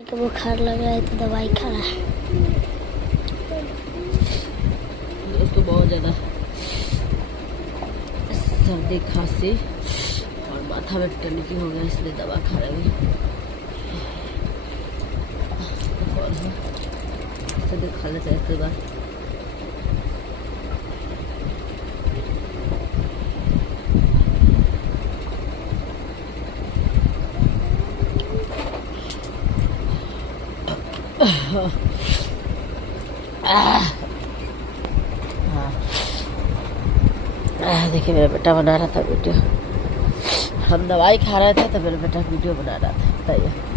तो बुखार लग रहा है तो दवाई खा रहा है। दोस्तों बहुत ज़्यादा सर्दी खांसी और माथा में टनकी हो गया, इसलिए दवा खा रहे हैं। सर्दी खा लेते हैं एक बार। देखिए मेरा बेटा बना रहा था वीडियो। हम दवाई खा रहे थे तो मेरा बेटा वीडियो बना रहा था। बताइए।